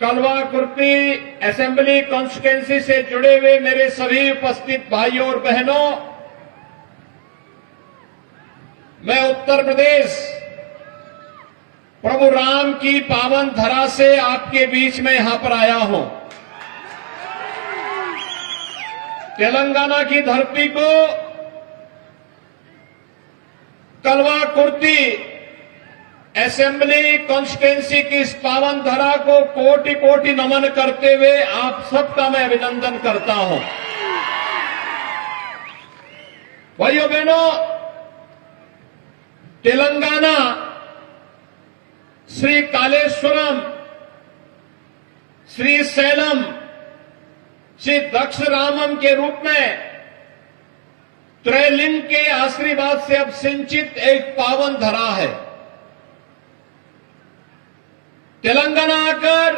कलवा kurti assembly constituency से जुड़े हुए मेरे सभी उपस्थित भाइयों और बहनों, मैं उत्तर प्रदेश प्रभु राम की पावन धरा से आपके बीच में यहां पर आया हूं। तेलंगाना की धरती को कलवा कुर्ती असेंबली कॉन्स्टिट्यूएंसी की इस पावन धरा को कोटि कोटि नमन करते हुए आप सबका मैं अभिनंदन करता हूं। भाइयों बहनों, तेलंगाना श्री कालेश्वरम, श्री सैलम, श्री दक्षरामम के रूप में त्रैलिंग के आशीर्वाद से अब सिंचित एक पावन धरा है। तेलंगाना आकर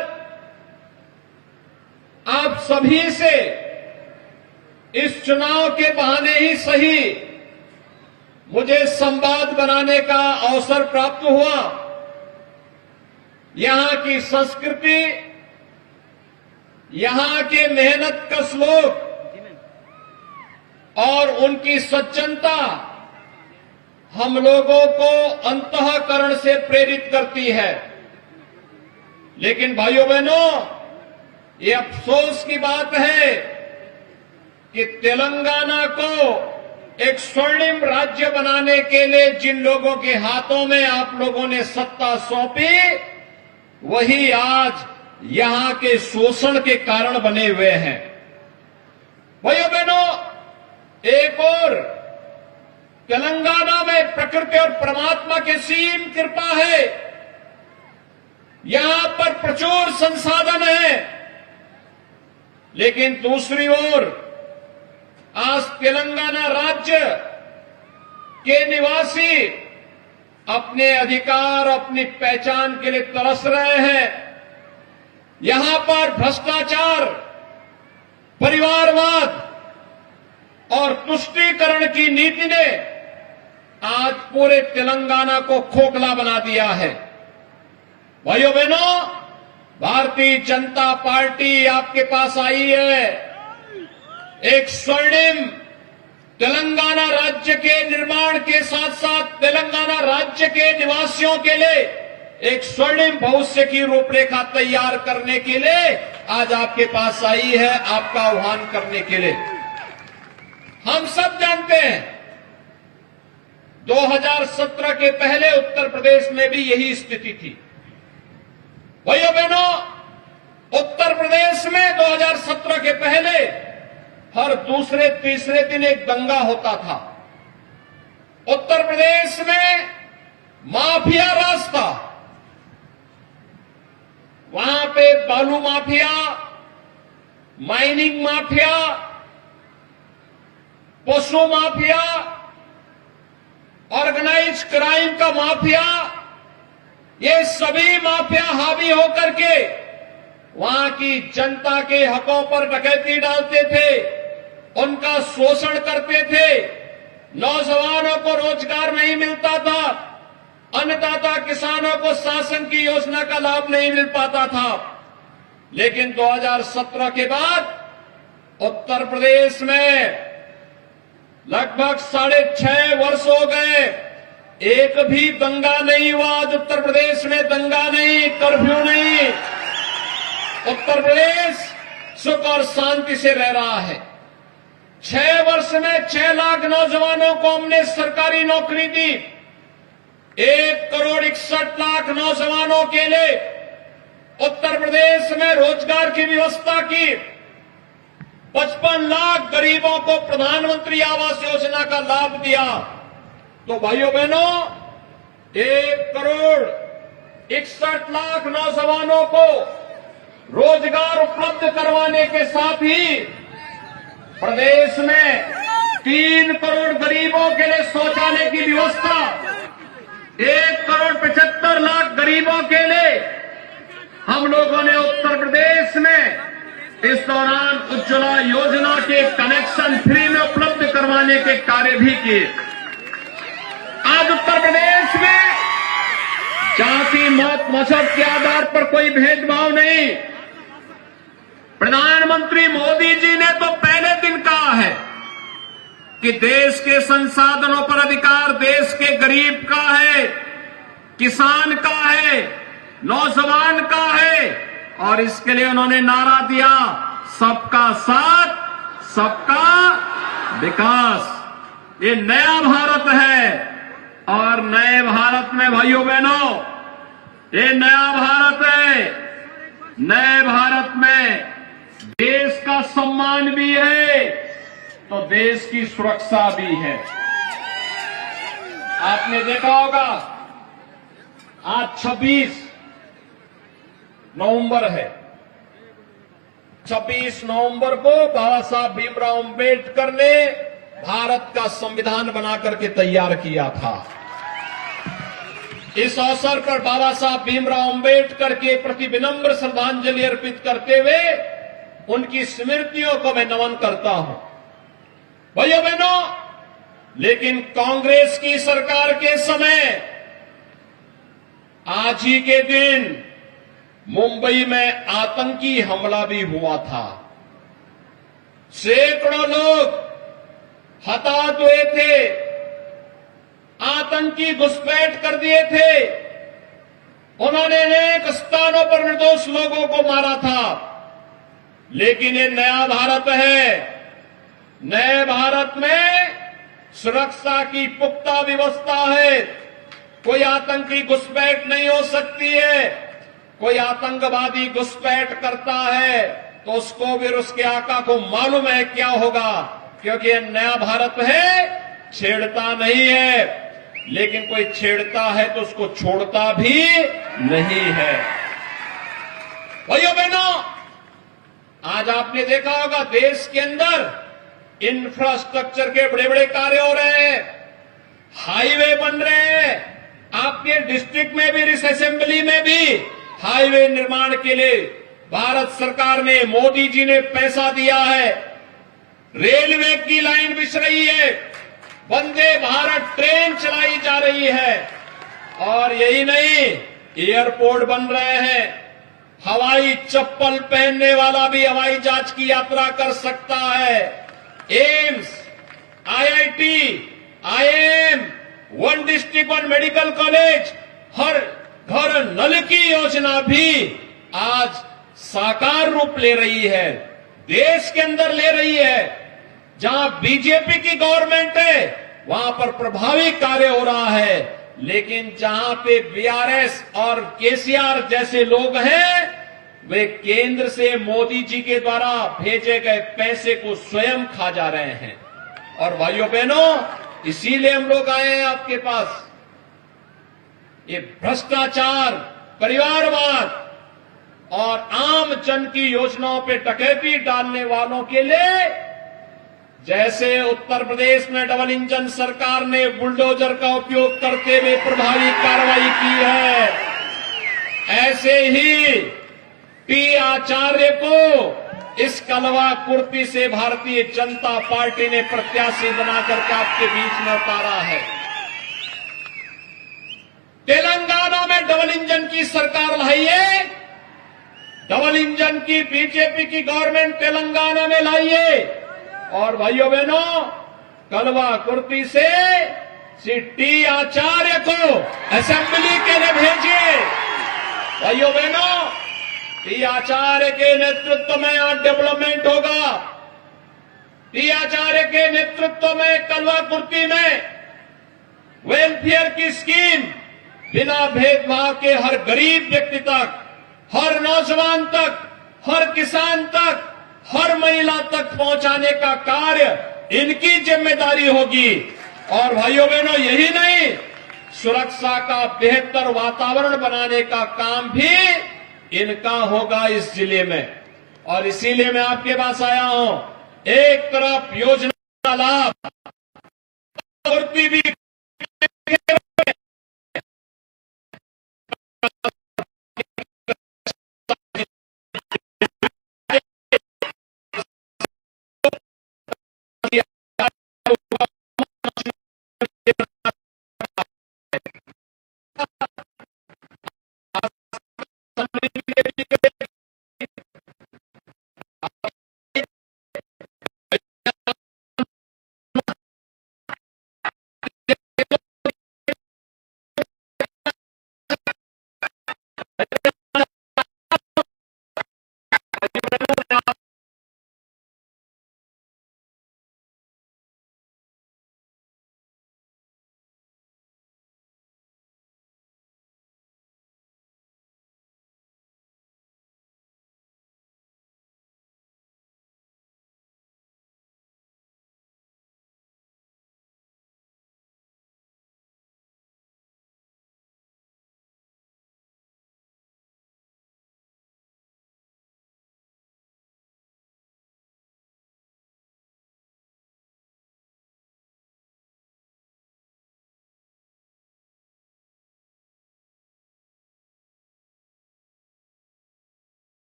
आप सभी से इस चुनाव के बहाने ही सही मुझे संवाद बनाने का अवसर प्राप्त हुआ। यहां की संस्कृति, यहां के मेहनत कश लोग और उनकी सज्जनता हम लोगों को अंतःकरण से प्रेरित करती है। लेकिन भाइयों बहनों, ये अफसोस की बात है कि तेलंगाना को एक स्वर्णिम राज्य बनाने के लिए जिन लोगों के हाथों में आप लोगों ने सत्ता सौंपी, वही आज यहां के शोषण के कारण बने हुए हैं। भाइयों बहनों, एक और तेलंगाना में प्रकृति और परमात्मा की सीम कृपा है। यहां पर प्रचुर संसाधन है, लेकिन दूसरी ओर आज तेलंगाना राज्य के निवासी अपने अधिकार, अपनी पहचान के लिए तरस रहे हैं। यहां पर भ्रष्टाचार, परिवारवाद और तुष्टीकरण की नीति ने आज पूरे तेलंगाना को खोखला बना दिया है। भाइयों बहनों, भारतीय जनता पार्टी आपके पास आई है एक स्वर्णिम तेलंगाना राज्य के निर्माण के साथ साथ तेलंगाना राज्य के निवासियों के लिए एक स्वर्णिम भविष्य की रूपरेखा तैयार करने के लिए आज आपके पास आई है, आपका आह्वान करने के लिए। हम सब जानते हैं 2017 के पहले उत्तर प्रदेश में भी यही स्थिति थी। भाइयों बहनों, उत्तर प्रदेश में 2017 के पहले हर दूसरे तीसरे दिन एक दंगा होता था। उत्तर प्रदेश में माफिया राज था। वहां पे बालू माफिया, माइनिंग माफिया, पशु माफिया, ऑर्गेनाइज क्राइम का माफिया, ये सभी माफिया हावी होकर के वहां की जनता के हकों पर डकैती डालते थे, उनका शोषण करते थे। नौजवानों को रोजगार नहीं मिलता था, अन्नदाता किसानों को शासन की योजना का लाभ नहीं मिल पाता था। लेकिन 2017 के बाद उत्तर प्रदेश में लगभग 6.5 वर्ष हो गए, एक भी दंगा नहीं हुआ। आज उत्तर प्रदेश में दंगा नहीं, कर्फ्यू नहीं। उत्तर प्रदेश सुख और शांति से रह रहा है। 6 वर्ष में 6 लाख नौजवानों को हमने सरकारी नौकरी दी। 1,61,00,000 नौजवानों के लिए उत्तर प्रदेश में रोजगार की व्यवस्था की। 55 लाख गरीबों को प्रधानमंत्री आवास योजना का लाभ दिया। तो भाइयों बहनों, 1,61,00,000 नौजवानों को रोजगार उपलब्ध करवाने के साथ ही प्रदेश में 3 करोड़ गरीबों के लिए शौचालय की व्यवस्था, 1,75,00,000 गरीबों के लिए हम लोगों ने उत्तर प्रदेश में इस दौरान उज्ज्वला योजना के कनेक्शन फ्री में उपलब्ध करवाने के कार्य भी किए। आज उत्तर प्रदेश में जाति, मत, मजहब के आधार पर कोई भेदभाव नहीं। प्रधानमंत्री मोदी जी ने तो पहले दिन कहा है कि देश के संसाधनों पर अधिकार देश के गरीब का है, किसान का है, नौजवान का है, और इसके लिए उन्होंने नारा दिया सबका साथ, सबका विकास। ये नया भारत है, और नए भारत में भाइयों बहनों, ये नया भारत है। नए भारत में देश का सम्मान भी है तो देश की सुरक्षा भी है। आपने देखा होगा आज 26 नवंबर है। 26 नवंबर को बाबा साहब भीमराव अंबेडकर ने भारत का संविधान बनाकर के तैयार किया था। इस अवसर पर बाबा साहब भीमराव अंबेडकर के प्रति विनम्र श्रद्धांजलि अर्पित करते हुए उनकी स्मृतियों को मैं नमन करता हूं। भाइयों बहनों, लेकिन कांग्रेस की सरकार के समय आज ही के दिन मुंबई में आतंकी हमला भी हुआ था। सैकड़ों लोग हताहत हुए थे, आतंकी घुसपैठ कर दिए थे। उन्होंने अनेक स्थानों पर निर्दोष लोगों को मारा था। लेकिन ये नया भारत है। नए भारत में सुरक्षा की पुख्ता व्यवस्था है। कोई आतंकी घुसपैठ नहीं हो सकती है। कोई आतंकवादी घुसपैठ करता है तो उसको फिर उसके आका को मालूम है क्या होगा, क्योंकि ये नया भारत है, छेड़ता नहीं है। लेकिन कोई छेड़ता है तो उसको छोड़ता भी नहीं है। भाइयों बहनों, आज आपने देखा होगा देश के अंदर इंफ्रास्ट्रक्चर के बड़े बड़े कार्य हो रहे हैं, हाईवे बन रहे हैं। आपके डिस्ट्रिक्ट में भी, इस असेंबली में भी हाईवे निर्माण के लिए भारत सरकार ने, मोदी जी ने पैसा दिया है। रेलवे की लाइन बिछ रही है, वंदे भारत ट्रेन चलाई जा रही है। और यही नहीं, एयरपोर्ट बन रहे हैं। हवाई चप्पल पहनने वाला भी हवाई जहाज की यात्रा कर सकता है। AIIMS, IIT, IIM, one district one medical college, हर घर नल की योजना भी आज साकार रूप ले रही है, देश के अंदर ले रही है। जहां बीजेपी की गवर्नमेंट है वहां पर प्रभावी कार्य हो रहा है, लेकिन जहां पे बीआरएस और केसीआर जैसे लोग हैं वे केंद्र से मोदी जी के द्वारा भेजे गए पैसे को स्वयं खा जा रहे हैं। और भाइयों बहनों, इसीलिए हम लोग आए हैं आपके पास। ये भ्रष्टाचार, परिवारवाद और आम जन की योजनाओं पे डकैती डालने वालों के लिए, जैसे उत्तर प्रदेश में डबल इंजन सरकार ने बुलडोजर का उपयोग करते हुए प्रभावी कार्रवाई की है, ऐसे ही टी आचार्य को इस कलवा कुर्ती से भारतीय जनता पार्टी ने प्रत्याशी बनाकर के आपके बीच में उतारा है। तेलंगाना में डबल इंजन की सरकार लाई है। डबल इंजन की बीजेपी की गवर्नमेंट तेलंगाना में लाई है। और भाइयों बहनों, कलवा कुर्ती से श्री टी आचार्य को असेंबली के लिए भेजिए। भाइयों बहनों, टी आचार्य के नेतृत्व में आज डेवलपमेंट होगा। टी आचार्य के नेतृत्व में कलवा कुर्ती में वेलफेयर की स्कीम बिना भेदभाव के हर गरीब व्यक्ति तक, हर नौजवान तक, हर किसान तक, हर महिला तक पहुंचाने का कार्य इनकी जिम्मेदारी होगी। और भाइयों बहनों, यही नहीं, सुरक्षा का बेहतर वातावरण बनाने का काम भी इनका होगा इस जिले में। और इसीलिए मैं आपके पास आया हूं। एक तरफ योजना का लाभ भी